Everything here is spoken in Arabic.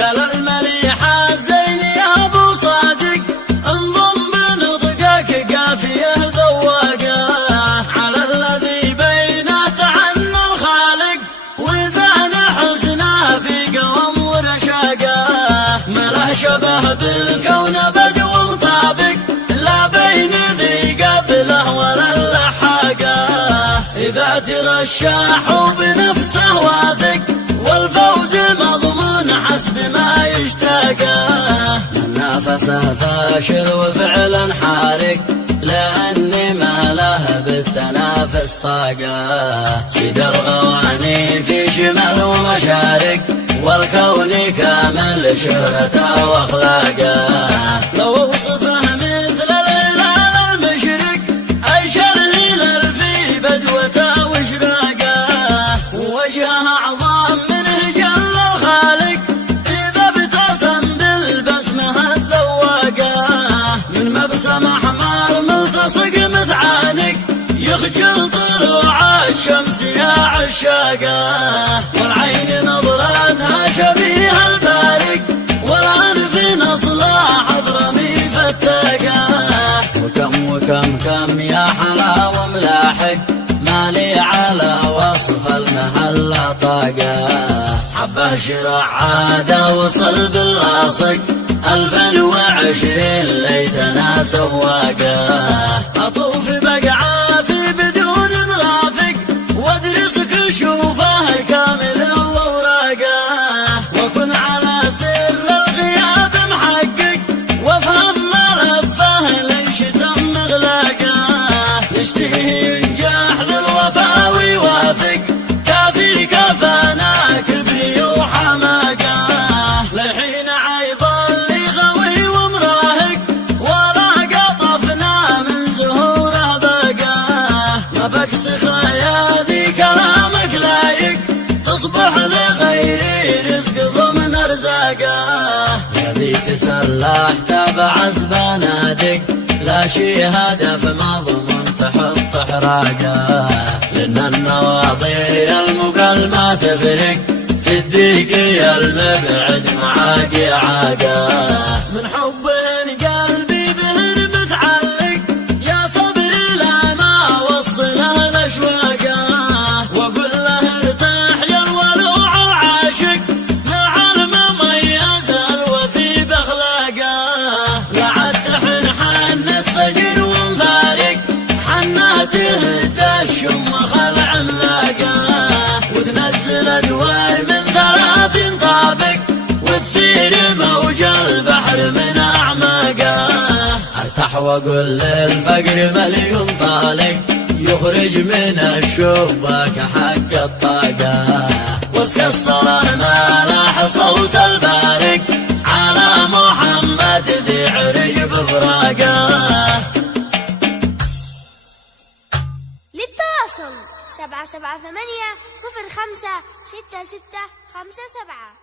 قال المليحة زين يا ابو صادق انضم بنطقك قافية ذواقة على الذي بينات عن الخالق وزان حسنه في قوم ورشاقة ما له شبه بالكون بدو مطابق لا بين ذي قبله ولا اللحاقة إذا ترشح بنفسه واثق والفوز مضمون حسب ما يشتاقه من نافسه فاشل وفعلا حارق لأني ما له بالتنافس طاقة سيد الغواني في شمال ومشارق والكون كامل شهرته واخلاقه لو اوصفه مثل الهلال المشرق اشر هلال في بدوته واشراقه وجهه اعظم منه جل الخالق اذا ابتسم بالبسمه الذواقه من مبسم احمر ملتصق مثعانق يخجل طلوع الشمس يا عشاقه والعين نظرتها شبيه البارق والانف نصلها حضرمي فتاقه وكم يا حلا وملاحق مالي على وصف المهل طاقه حبه شرع عاده وصل باللاصق 2020 ليتنا سواقه اطوف بقعه في بدون مرافق وادرس كشوفه كامل واوراقه وكن على سر الغياب محقق وافهم ملفه ليش تم اغلاقه نشتهي ينجح للوفا ويوافق كافي كفانا كبري وحماقه لحين عيضا اللي غوي ومراهق ولا قطفنا من زهوره بقاه ما بكسخ يا ذي كلامك لايق تصبح لغيري رزق ضمن ارزاقه يا ذي تسلح تبع بنادق لا شي هدف مضمون تحط حراقه لان النواضي المقل ما تفرق تديك يا المبعد معاك عاقه من حب قلبي بهر متعلق يا صبري لا ما وصله الاشواقه واقول له ارتاح يا الولوع العاشق مع المميز الوفي باخلاقه لا عاد تحن حنت سجن ومفارق حنه تهدى الشم خلع عملاقه وتنزل ادوار من 30 طابق وتثير موج البحر من اعماقه ارتاح واقول للفقر مليون طالق يخرج من الشباك حق الطاقه واسك الصلاة ملاح صوت البارق على محمد ذي عرج بفراقه للتواصل 778 05 66 57